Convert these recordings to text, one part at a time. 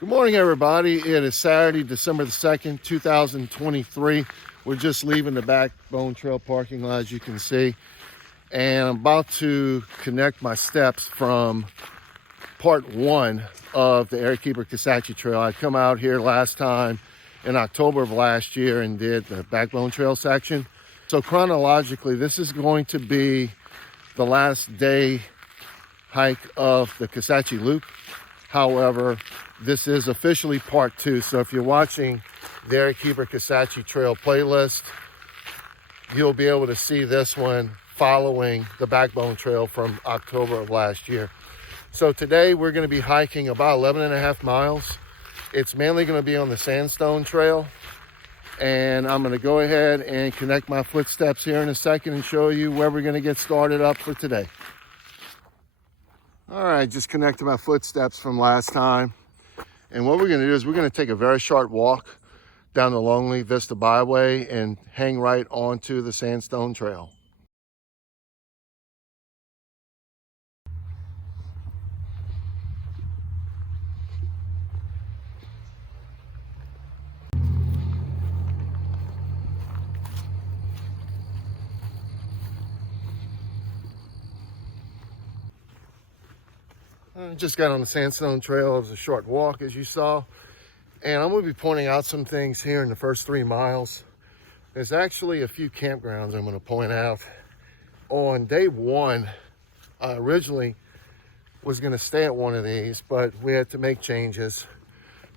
Good morning, everybody. It is Saturday, December the 2nd, 2023. We're just leaving the Backbone Trail parking lot, as you can see. And I'm about to connect my steps from part one of the Airkeeper Kisatchie Trail. I come out here last time in October of last year and did the Backbone Trail section. So chronologically, this is going to be the last day hike of the Kisatchie Loop. However, this is officially part two. So if you're watching the Airkeeper Kisatchie Trail playlist, you'll be able to see this one following the Backbone Trail from October of last year. So today we're going to be hiking about 11.5 miles. It's mainly going to be on the Sandstone Trail. And I'm going to go ahead and connect my footsteps here in a second and show you where we're going to get started up for today. All right, just connected my footsteps from last time. And what we're going to do is we're going to take a very short walk down the Lonely Vista Byway and hang right onto the Sandstone Trail. I just got on the Sandstone Trail. It was a short walk, as you saw. And I'm going to be pointing out some things here in the first 3 miles. There's actually a few campgrounds I'm going to point out. On day one, I originally was going to stay at one of these, but we had to make changes,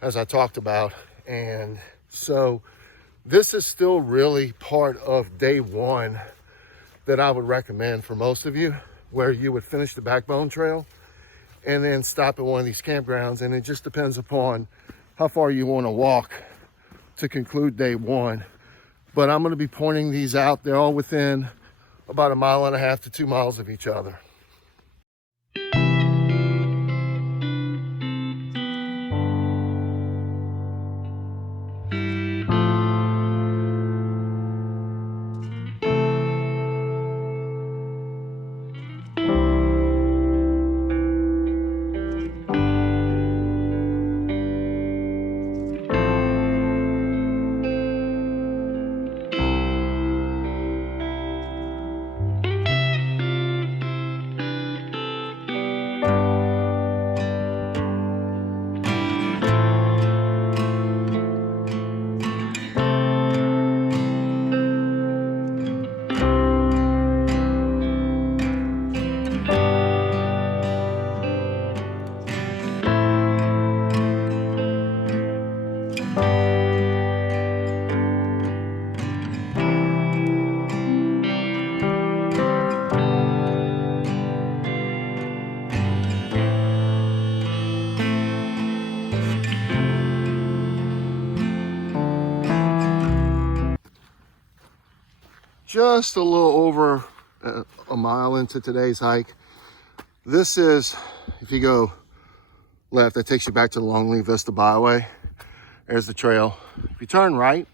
as I talked about. And so this is still really part of day one that I would recommend for most of you, where you would finish the Backbone Trail and then stop at one of these campgrounds. And it just depends upon how far you want to walk to conclude day one. But I'm going to be pointing these out. They're all within about 1.5 miles to 2 miles of each other. Just a little over a mile into today's hike. This is, if you go left, that takes you back to the Lonely Vista Byway. There's the trail. If you turn right,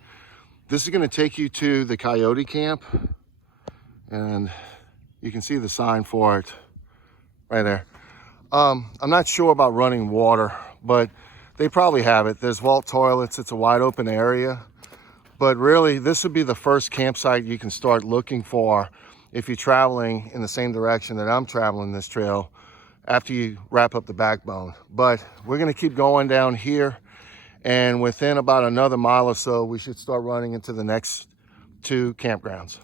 this is going to take you to the Coyote Camp. And you can see the sign for it right there. I'm not sure about running water, but they probably have it. There's vault toilets. It's a wide open area. But really, this would be the first campsite you can start looking for if you're traveling in the same direction that I'm traveling this trail after you wrap up the Backbone. But we're going to keep going down here, and within about another mile or so, we should start running into the next 2 campgrounds.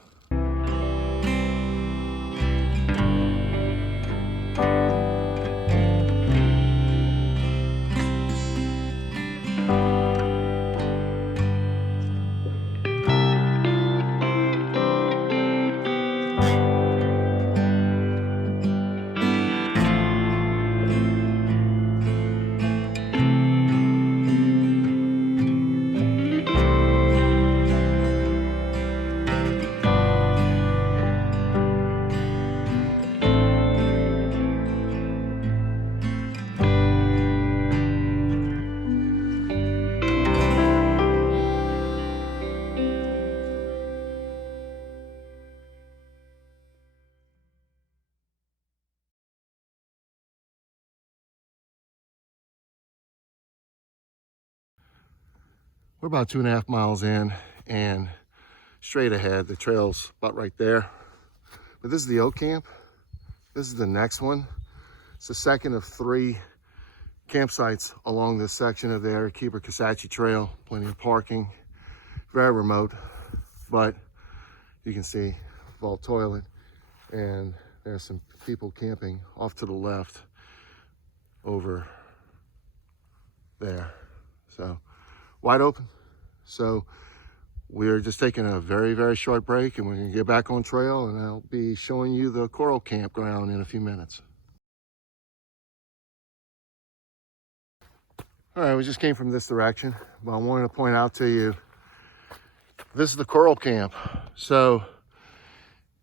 We're about 2.5 miles in, and straight ahead, the trail's about right there. But this is the oak camp. This is the next one. It's the second of 3 campsites along this section of the Heber Kisatchie Trail. Plenty of parking, very remote, but you can see vault toilet, and there's some people camping off to the left over there. So wide open. So we're just taking a very, very short break, and we're gonna get back on trail, and I'll be showing you the coral campground in a few minutes. All right, we just came from this direction, but I wanted to point out to you, this is the coral camp. So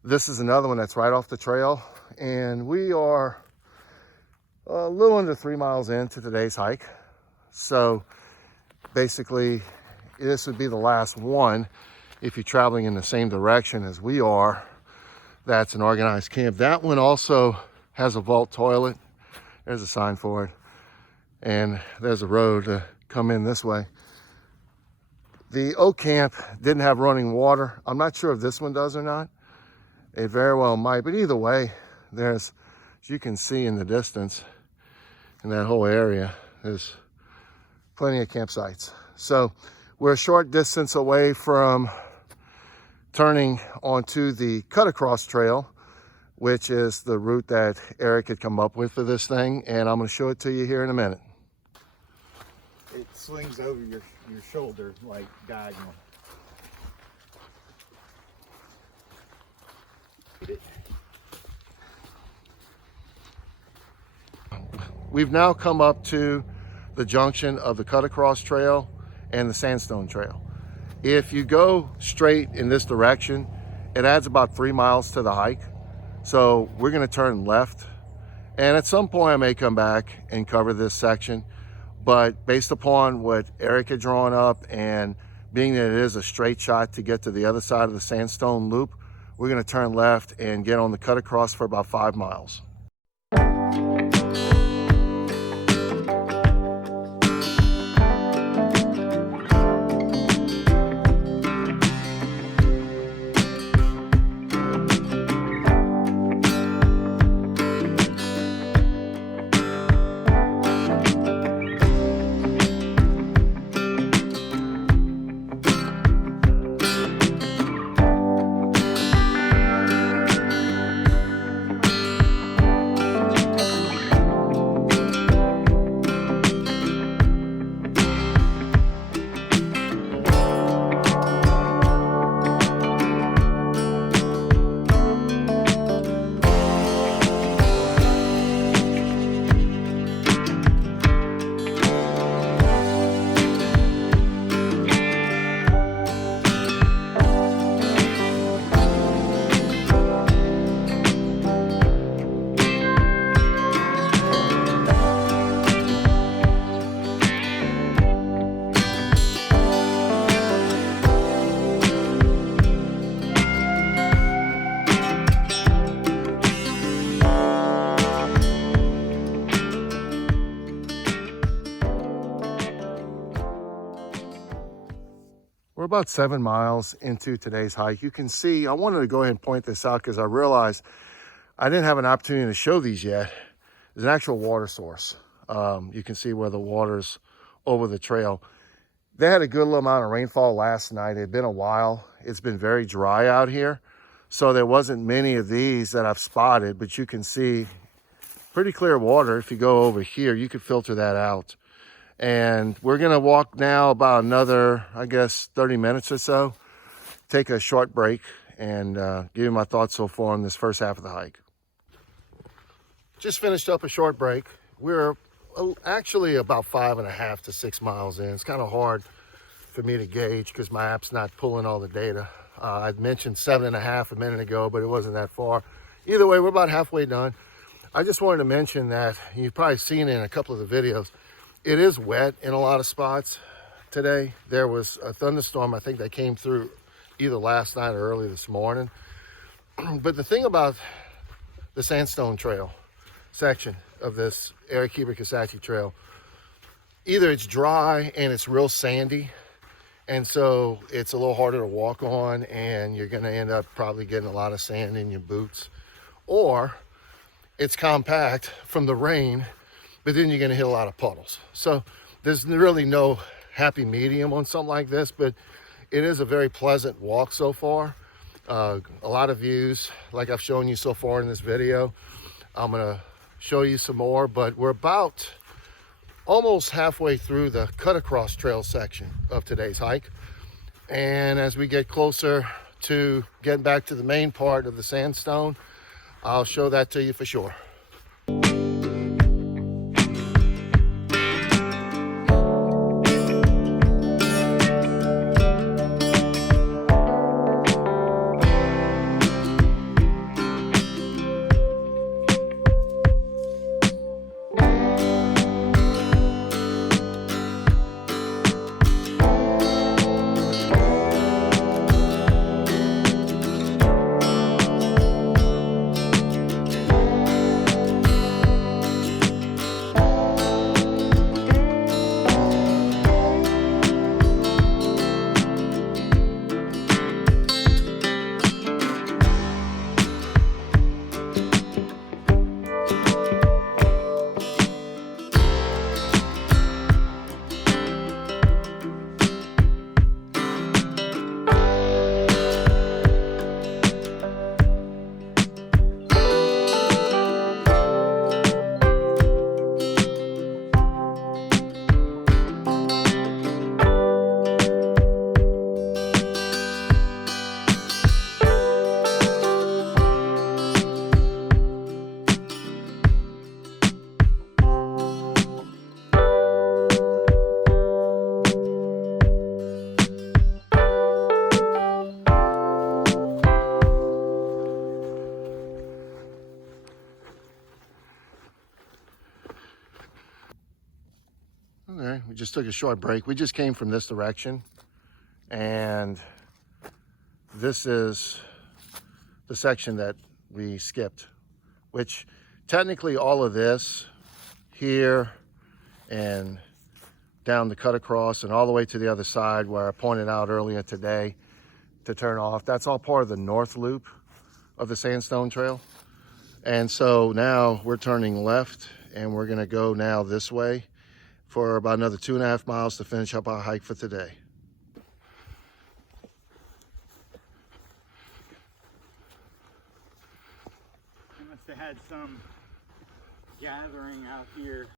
this is another one that's right off the trail, and we are a little under 3 miles into today's hike. So basically, this would be the last one if you're traveling in the same direction as we are. That's an organized camp. That one also has a vault toilet. There's a sign for it. And there's a road to come in this way. The oak camp didn't have running water. I'm not sure if this one does or not. It very well might, but either way, there's, as you can see in the distance, in that whole area, there's plenty of campsites. So we're a short distance away from turning onto the cut across trail, which is the route that Eric had come up with for this thing, and I'm going to show it to you here in a minute. It slings over your shoulder like diagonal. We've now come up to the junction of the cut across trail and the sandstone trail. If you go straight in this direction, it adds about 3 miles to the hike. So we're going to turn left, and at some point I may come back and cover this section, but based upon what Eric had drawn up and being that it is a straight shot to get to the other side of the sandstone loop, we're going to turn left and get on the cut across for about 5 miles. We're about 7 miles into today's hike. You can see, I wanted to go ahead and point this out because I realized I didn't have an opportunity to show these yet. There's an actual water source. You can see where the water's over the trail. They had a good little amount of rainfall last night. It had been a while. It's been very dry out here. So there wasn't many of these that I've spotted, but you can see pretty clear water. If you go over here, you could filter that out. And we're gonna walk now about another, I guess, 30 minutes or so, take a short break, and give you my thoughts so far on this first half of the hike. Just finished up a short break. We're actually about 5.5 to 6 miles in. It's kind of hard for me to gauge because my app's not pulling all the data. I'd mentioned 7.5 a minute ago, but it wasn't that far. Either way, we're about halfway done. I just wanted to mention that you've probably seen it in a couple of the videos. It is wet in a lot of spots today. There was a thunderstorm, I think, that came through either last night or early this morning. But the thing about the Sandstone Trail section of this Heber Kisatchie Trail, either it's dry and it's real sandy, And so it's a little harder to walk on, and you're gonna end up probably getting a lot of sand in your boots. Or it's compact from the rain, but then you're gonna hit a lot of puddles. So there's really no happy medium on something like this, but it is a very pleasant walk so far. A lot of views like I've shown you so far in this video. I'm gonna show you some more, but we're about almost halfway through the cut across trail section of today's hike. And as we get closer to getting back to the main part of the sandstone, I'll show that to you for sure. Okay, we just took a short break. We just came from this direction, and this is the section that we skipped, which technically all of this here and down the cut across and all the way to the other side where I pointed out earlier today to turn off, that's all part of the north loop of the Sandstone Trail. And so now we're turning left, and we're gonna go now this way for about another 2.5 miles to finish up our hike for today. They must have had some gathering out here.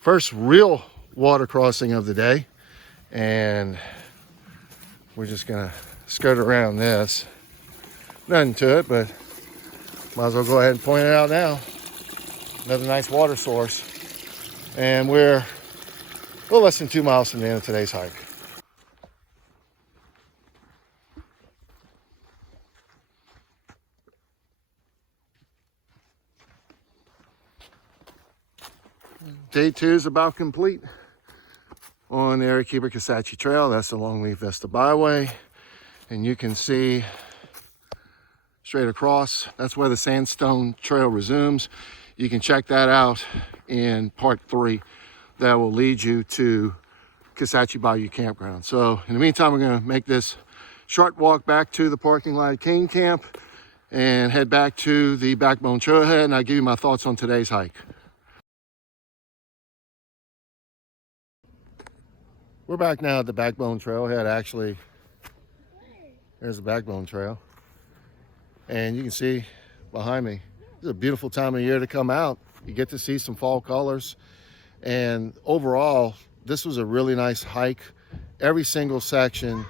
First real water crossing of the day, and we're just gonna skirt around this. Nothing to it, but might as well go ahead and point it out now. Another nice water source, and we're a little less than 2 miles from the end of today's hike. Day 2 is about complete on the Heber Kisatchie Trail. That's the Longleaf Vista Byway, and you can see straight across, that's where the Sandstone Trail resumes. You can check that out in part 3 that will lead you to Kisatchie Bayou Campground. So in the meantime, we're going to make this short walk back to the parking lot at Cane Camp and head back to the Backbone Trailhead, and I'll give you my thoughts on today's hike. We're back now at the Backbone Trailhead. Actually, there's the Backbone Trail. And you can see behind me, it's a beautiful time of year to come out. You get to see some fall colors. And overall, this was a really nice hike. Every single section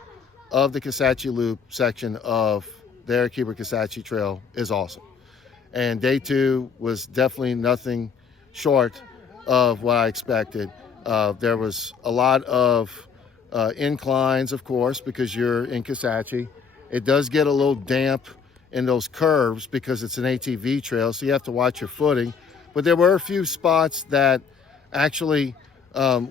of the Kisatchie Loop section of the Heber Kisatchie Trail is awesome. And day 2 was definitely nothing short of what I expected. There was a lot of inclines, of course, because you're in Kisatchie. It does get a little damp in those curves because it's an ATV trail, so you have to watch your footing. But there were a few spots that actually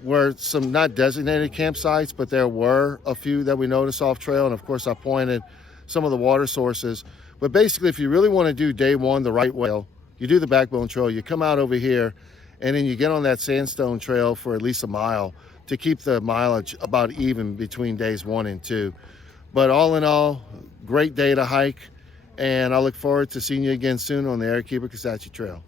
were some not designated campsites, but there were a few that we noticed off trail. And of course, I pointed some of the water sources. But basically, if you really want to do day one the right way, you do the Backbone Trail, you come out over here, and then you get on that sandstone trail for at least a mile to keep the mileage about even between days 1 and 2. But all in all, great day to hike, and I look forward to seeing you again soon on the Arequipa Kisatchie Trail.